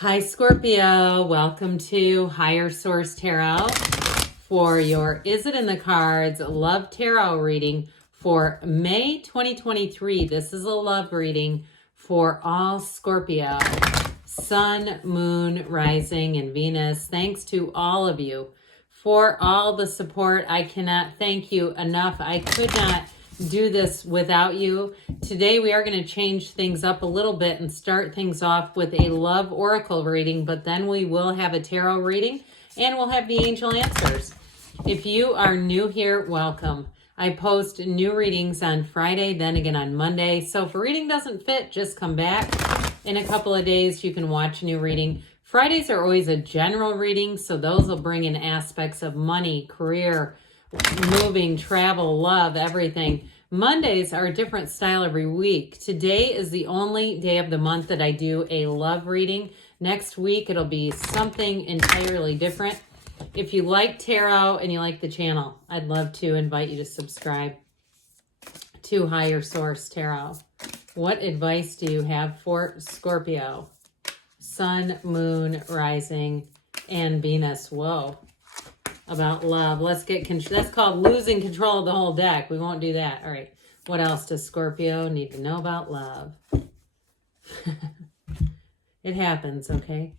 Hi, Scorpio. Welcome to Higher Source Tarot for your Is It in the Cards Love Tarot reading for May 2023. This is a love reading for all Scorpio, Sun, Moon, Rising, and Venus. Thanks to all of you for all the support. I cannot thank you enough. I could not do this without you. Today we are going to change things up a little bit and start things off with a love oracle reading, but then we will have a tarot reading and we'll have the angel answers. If you are new here, welcome. I post new readings on Friday, then again on Monday. So if a reading doesn't fit, just come back. In a couple of days, you can watch a new reading. Fridays are always a general reading, so those will bring in aspects of money, career, moving, travel, love, everything. Mondays are a different style every week. Today is the only day of the month that I do a love reading. Next week, it'll be something entirely different. If you like tarot and you like the channel, I'd love to invite you to subscribe to Higher Source Tarot. What advice do you have for Scorpio? Sun, Moon, Rising, and Venus. Whoa. About love. Let's get control. That's called losing control of the whole deck. We won't do that. All right. What else does Scorpio need to know about love? It happens, okay?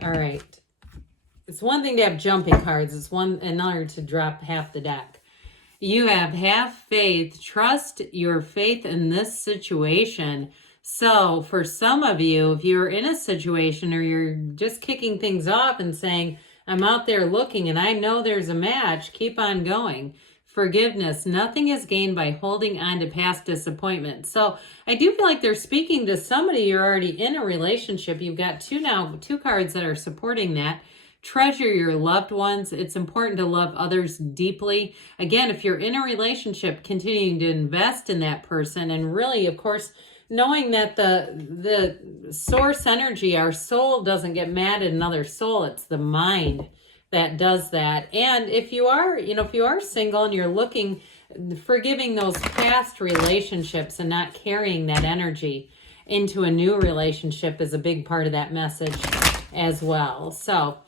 All right. It's one thing to have jumping cards. It's another to drop half the deck. You have faith. Trust your faith in this situation. So for some of you, if you're in a situation or you're just kicking things off and saying, I'm out there looking and I know there's a match, keep on going. Forgiveness. Nothing is gained by holding on to past disappointment. So I do feel like they're speaking to somebody you're already in a relationship. You've got two cards that are supporting that. Treasure your loved ones. It's important to love others deeply. Again, if you're in a relationship, continuing to invest in that person and really, of course, knowing that the source energy, our soul doesn't get mad at another soul. It's the mind that does that. And if you are single and you're looking, forgiving those past relationships and not carrying that energy into a new relationship is a big part of that message as well. So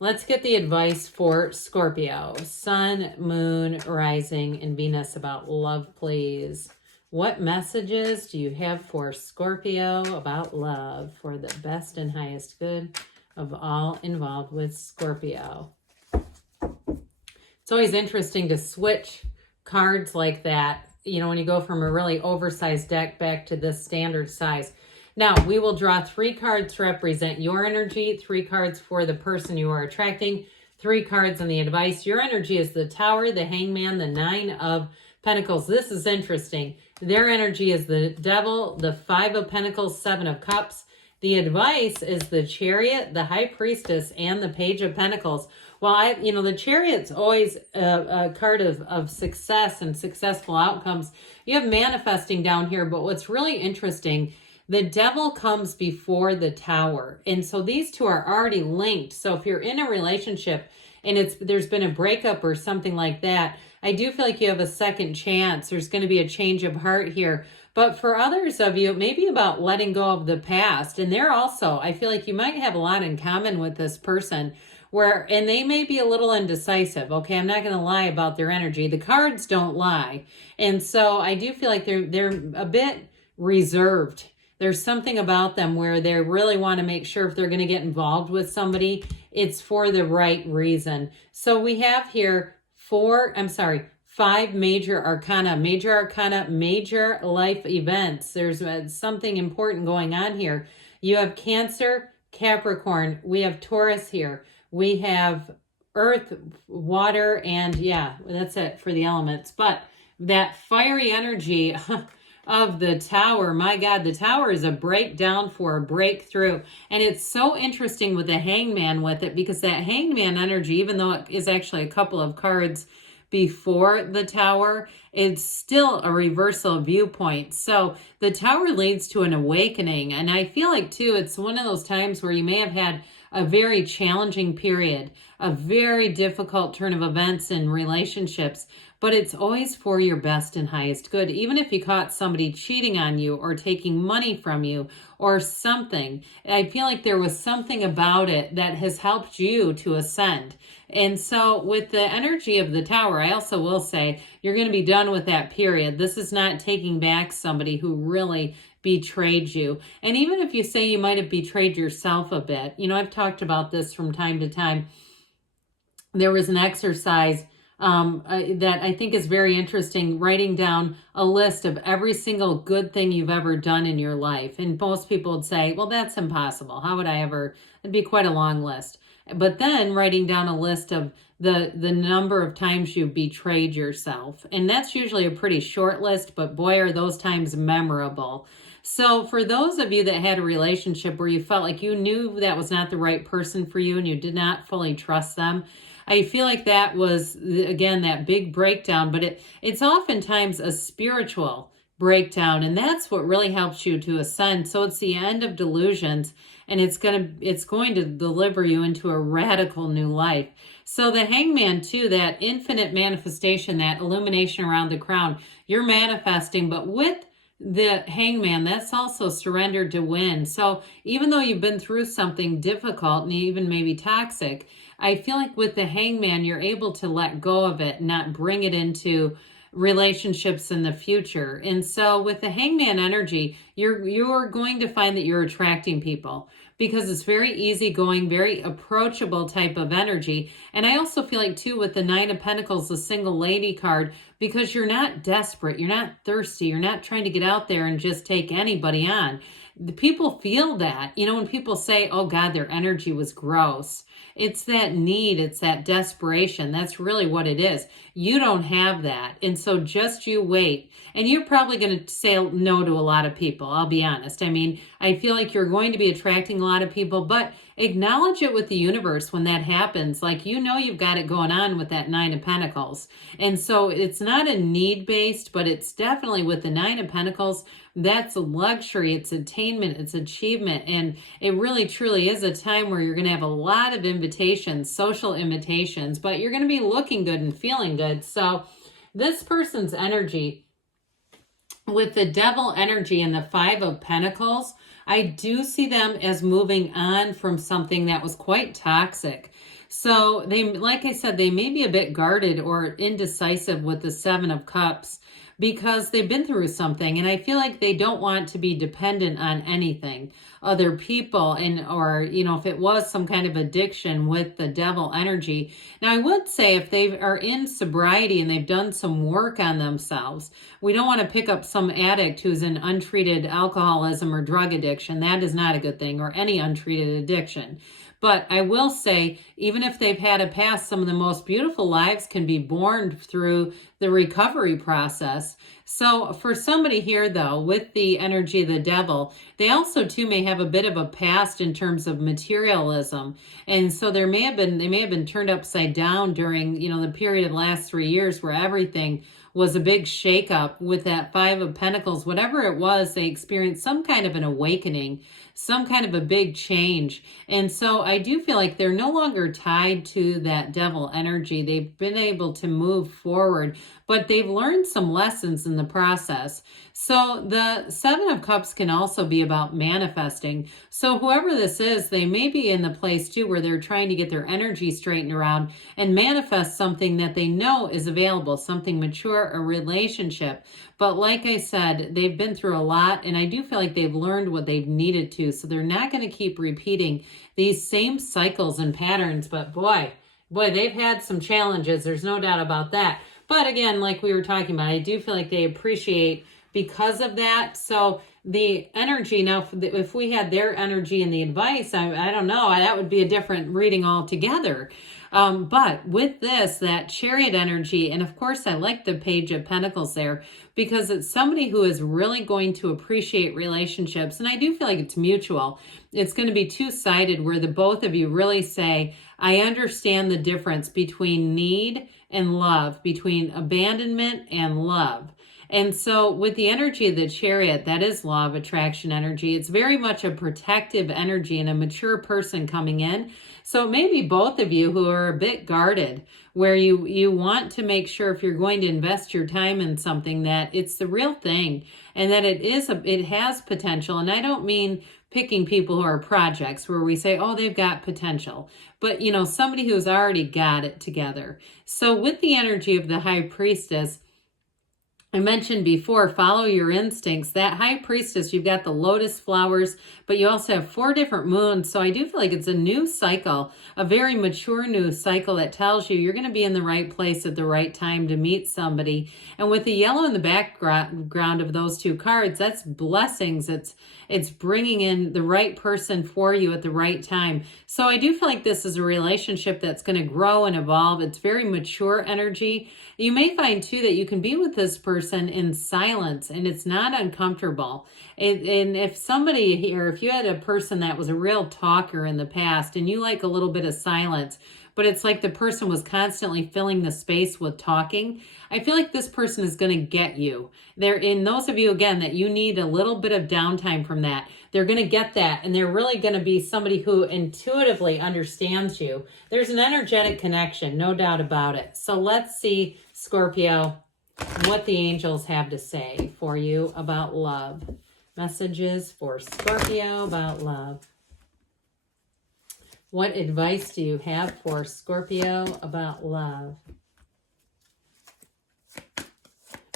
let's get the advice for Scorpio. Sun, Moon, Rising, and Venus about love, please. What messages do you have for Scorpio about love for the best and highest good of all involved with Scorpio? It's always interesting to switch cards like that, when you go from a really oversized deck back to this standard size. Now, we will draw 3 cards to represent your energy, 3 cards for the person you are attracting, 3 cards on the advice. Your energy is the Tower, the Hangman, the 9 of Pentacles. This is interesting. Their energy is the Devil, the 5 of Pentacles, 7 of Cups. The advice is the Chariot, the High Priestess, and the Page of Pentacles. Well, the Chariot's always a card of success and successful outcomes. You have manifesting down here, but what's really interesting, the Devil comes before the Tower. And so these two are already linked. So if you're in a relationship and there's been a breakup or something like that, I do feel like you have a second chance. There's going to be a change of heart here. But for others of you, it may be about letting go of the past. And they're also, I feel like you might have a lot in common with this person and they may be a little indecisive. Okay, I'm not going to lie about their energy. The cards don't lie. And so I do feel like they're a bit reserved. There's something about them where they really want to make sure if they're going to get involved with somebody, it's for the right reason. So we have here 5 major arcana, major life events. There's something important going on here. You have Cancer, Capricorn. We have Taurus here. We have Earth, Water, and that's it for the elements. But that fiery energy of the Tower, my God, the Tower is a breakdown for a breakthrough. And it's so interesting with the Hangman with it, because that Hangman energy, even though it is actually a couple of cards before the Tower, it's still a reversal viewpoint. So the Tower leads to an awakening. And I feel like, too, it's one of those times where you may have had a very challenging period, a very difficult turn of events in relationships. but it's always for your best and highest good. Even if you caught somebody cheating on you or taking money from you or something, I feel like there was something about it that has helped you to ascend. And so with the energy of the Tower, I also will say you're going to be done with that period. This is not taking back somebody who really betrayed you. And even if you say you might have betrayed yourself a bit, I've talked about this from time to time. There was an exercise that I think is very interesting, writing down a list of every single good thing you've ever done in your life. And most people would say, well, that's impossible. How would I ever? It'd be quite a long list. But then writing down a list of the number of times you've betrayed yourself. And that's usually a pretty short list, but boy, are those times memorable. So for those of you that had a relationship where you felt like you knew that was not the right person for you and you did not fully trust them, I feel like that was, again, that big breakdown, but it's oftentimes a spiritual breakdown, and that's what really helps you to ascend. So it's the end of delusions, and it's going to deliver you into a radical new life. So the Hangman too, that infinite manifestation, that illumination around the crown, you're manifesting, but with the Hangman, that's also surrendered to win. So even though you've been through something difficult and even maybe toxic, I feel like with the Hangman, you're able to let go of it, not bring it into relationships in the future. And so with the Hangman energy, you're going to find that you're attracting people because it's very easygoing, very approachable type of energy. And I also feel like too with the Nine of Pentacles, the single lady card, because you're not desperate, you're not thirsty, you're not trying to get out there and just take anybody on. The people feel that, when people say, oh God, their energy was gross. It's that need, it's that desperation. That's really what it is. You don't have that. And so just you wait. And you're probably going to say no to a lot of people, I'll be honest. I mean, I feel like you're going to be attracting a lot of people, but acknowledge it with the universe when that happens. Like, you've got it going on with that Nine of Pentacles. And so it's not a need-based, but it's definitely with the Nine of Pentacles, that's a luxury, it's attainment, it's achievement, and it really truly is a time where you're going to have a lot of invitations, social invitations, but you're going to be looking good and feeling good. So this person's energy, with the Devil energy and the Five of Pentacles, I do see them as moving on from something that was quite toxic. So they, like I said, they may be a bit guarded or indecisive with the Seven of Cups, because they've been through something, and I feel like they don't want to be dependent on anything, other people, or if it was some kind of addiction with the Devil energy. Now I would say if they are in sobriety and they've done some work on themselves, we don't want to pick up some addict who's in untreated alcoholism or drug addiction. That is not a good thing, or any untreated addiction. But I will say, even if they've had a past, some of the most beautiful lives can be born through the recovery process. So for somebody here, though, with the energy of the Devil, they also too may have a bit of a past in terms of materialism. And so they may have been turned upside down during, the period of the last 3 years where everything was a big shakeup with that Five of Pentacles. Whatever it was, they experienced some kind of an awakening, some kind of a big change. And so I do feel like they're no longer tied to that Devil energy. They've been able to move forward, but they've learned some lessons in the process. So the Seven of Cups can also be about manifesting. So whoever this is, they may be in the place too where they're trying to get their energy straightened around and manifest something that they know is available, something mature, a relationship. But like I said, they've been through a lot, and I do feel like they've learned what they've needed to. So they're not going to keep repeating these same cycles and patterns. But boy, they've had some challenges. There's no doubt about that. But again, like we were talking about, I do feel like they appreciate because of that. So the energy, now if we had their energy and the advice, I don't know, that would be a different reading altogether. But with this, that Chariot energy, and of course I like the Page of Pentacles there, because it's somebody who is really going to appreciate relationships. And I do feel like it's mutual. It's going to be two-sided where the both of you really say, I understand the difference between need and love, between abandonment and love. And so with the energy of the Chariot, that is law of attraction energy. It's very much a protective energy and a mature person coming in. So maybe both of you who are a bit guarded, where you want to make sure if you're going to invest your time in something that it's the real thing and that it has potential. And I don't mean picking people who are projects where we say, oh, they've got potential, but somebody who's already got it together. So with the energy of the High Priestess, I mentioned before, follow your instincts. That High Priestess, you've got the lotus flowers, but you also have 4 different moons. So I do feel like it's a new cycle, a very mature new cycle that tells you you're going to be in the right place at the right time to meet somebody. And with the yellow in the background of those 2 cards, that's blessings. It's bringing in the right person for you at the right time. So I do feel like this is a relationship that's going to grow and evolve. It's very mature energy. You may find too that you can be with this person in silence and it's not uncomfortable. And if somebody here, if you had a person that was a real talker in the past and you like a little bit of silence, but it's like the person was constantly filling the space with talking, I feel like this person is going to get you. In those of you, again, that you need a little bit of downtime from that, they're going to get that. And they're really going to be somebody who intuitively understands you. There's an energetic connection, no doubt about it. So let's see, Scorpio, what the angels have to say for you about love. Messages for Scorpio about love. What advice do you have for Scorpio about love?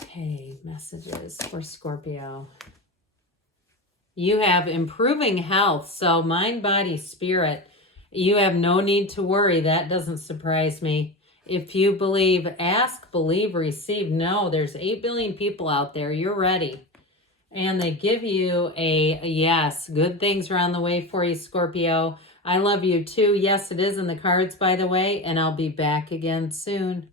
Okay, messages for Scorpio. You have improving health, so mind, body, spirit. You have no need to worry. That doesn't surprise me. If you believe, ask, believe, receive. No, there's 8 billion people out there. You're ready. And they give you a yes. Good things are on the way for you, Scorpio. I love you too. Yes, it is in the cards, by the way, and I'll be back again soon.